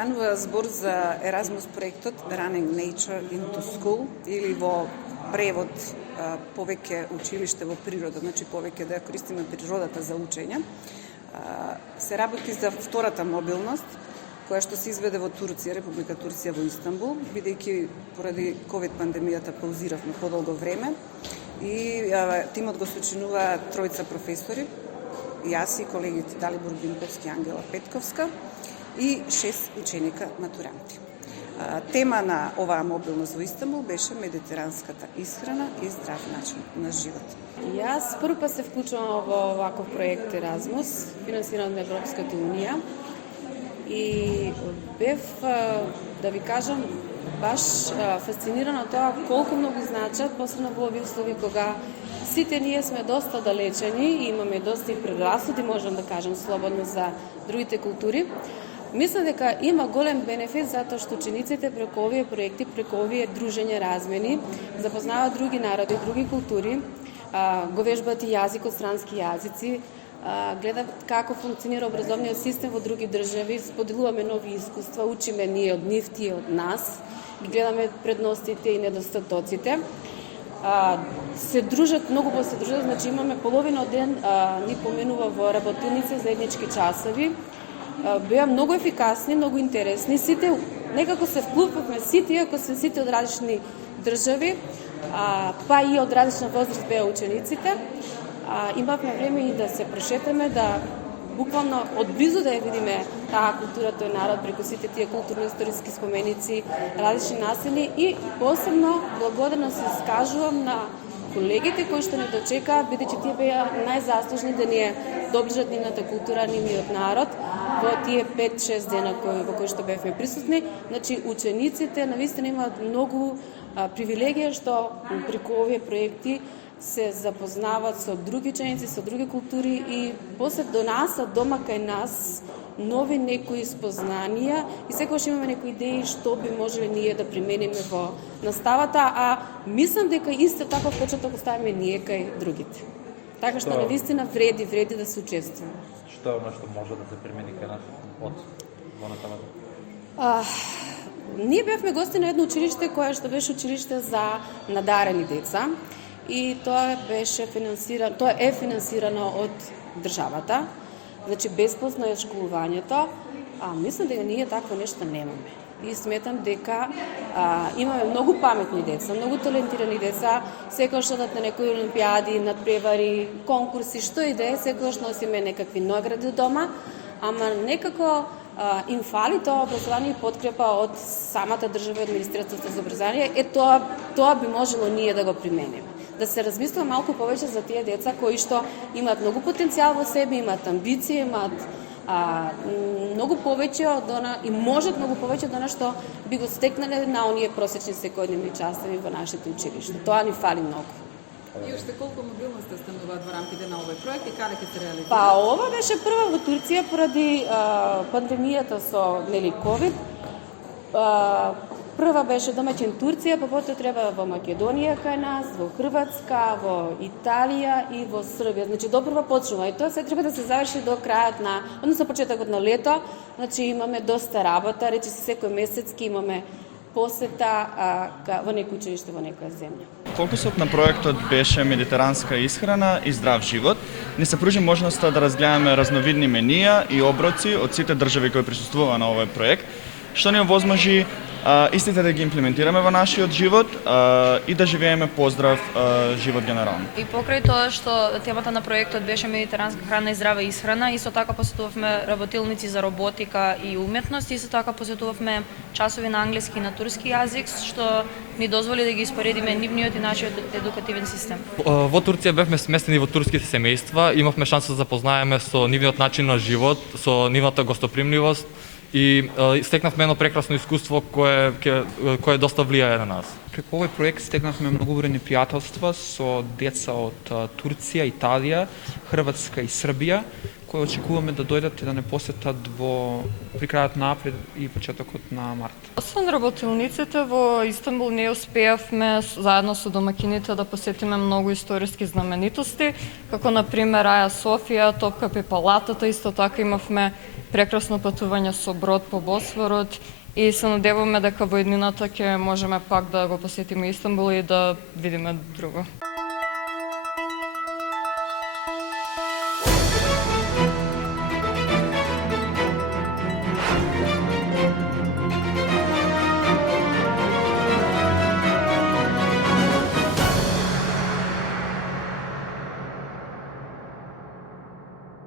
Станува збор за Erasmus проектот Running Nature into School или во превод повеќе училиште во природа, значи повеќе да ја користиме природата за учење. Се работи за втората мобилност, која што се изведе во Турција, Република Турција во Истанбул, бидејќи поради ковид пандемијата паузиравме подолго време и тимот го сочинува тројца професори, јас и колегите Далибор Бинковски и Ангела Петковска и 6 ученика матуранти. Тема на оваа мобилност во Истанбул беше медитеранската исхрана и здрав начин на живот. Јас прв пат се вклучувам во ваков проект Erasmus, финансиран од Европската унија, и бев, да ви кажам, баш фасцинирана од тоа колку многу значат, посебно во овие услови кога сите ние сме доста далечени и имаме доста и предрасуди, можам да кажам слободно, за другите култури. Мислам дека има голем бенефит затоа што учениците преку овие проекти, преку овие дружења, размени, запознаваат други народи, други култури, го вежбаат и јазик од странски јазици, гледат како функционира образовниот систем во други држави, споделуваме нови искуства, учиме ние од нив, тие од нас, ги гледаме предностите и недостатоците. Се дружат, многу се дружат, значи имаме половина од ден ни поминува во работилници, заеднички часови. Беа многу ефикасни, многу интересни. Сите некако се вклупавме сите, иако се сите од различни држави, па и од различна возраст беа учениците. Имавме време и да се прошетаме, да буквално одблизу да ја видиме таа култура, тој народ, преку сите тие културно-историски споменици, различни насени, и посебно благодарност се искажувам на колегите кои што не дочекаа, бидејќи тие беа најзаслужни да ни доближат нивната култура, нивниот народ во тие 5-6 дена во кои што бевме присутни. Значи, учениците навистина имаат многу привилегија што преку овие проекти се запознават со други ученици, со други култури и после донасат дома кај нас нови некои спознанија и секогаш имаме некои идеи што би можеле ние да примениме во наставата, а мислам дека исто таков впечаток оставаме ние кај другите. Така што навистина вреди да се учествува. Што е оно што може да се примени кај нас во наставата? Ние бевме гости на едно училиште кое што беше училиште за надарени деца и тоа е финансирано од државата. Значи бесплатно е школувањето, мислам дека ние такво нешто немаме. И сметам дека имаме многу паметни деца, многу талентирани деца, секогаш одат на некои олимпијади, надпревари, конкурси, што и да е, секогаш носиме некакви награди дома, ама некако им фали тоа образование и подкрепа од самата држава и од Министерството за образование. Тоа би можело ние да го примениме. Да се размислува малку повеќе за тие деца кои што имаат многу потенцијал во себе, имаат амбиција, имаат многу повеќе од она и можат многу повеќе од она што би го стекнале на оние просечни секојдневни часови во нашите училишта. Тоа ни фали многу. И уште колку мобилности стануваат во рамките на овој проект и каде ќе се реализира? Па ова беше прва во Турција поради пандемијата со ковид. Прва беше домаќин Турција, па потоа треба во Македонија кај нас, во Хрватска, во Италија и во Србија. Значи допрва почнува и тоа се треба да се заврши до крајот на, односно почетокот на лето. Значи имаме доста работа, речиси секој месецки имаме посета во некој училиште во некоја земја. Фокусот на проектот беше медитеранска исхрана и здрав живот. Ни се пружи можноста да разгледаме разновидни менија и оброци од сите држави кои присуствува на овој проект, што ни овозможи истите да ги имплементираме во нашиот живот и да живееме поздрав живот генерално. И покрај тоа што темата на проектот беше медитеранска храна и здрава исхрана, исто така посетувавме работилници за роботика и уметност, исто така посетувавме часови на англиски и на турски јазик, што ни дозволи да ги испоредиме нивниот и нашиот едукативен систем. Во Турција бевме сместени во турските семејства, имавме шанса да запознаеме со нивниот начин на живот, со нивната гостопримливост и стекнавме едно прекрасно искуство кое доста влијае на нас. Преку овој проект стегнавме многобројни пријателства со деца од Турција, Италија, Хрватска и Србија, кои очекуваме да дојдат и да не посетат при крајот на април и почетокот на март. Освен работилниците, во Истанбул не успеавме заедно со домакините да посетиме многу историски знаменитости, како на пример Аја Софија, Топкапи палатата, исто така имавме прекрасно патување со брод по Босфорот и се надеваме дека во еднината ќе можеме пак да го посетиме Истанбул и да видиме друго.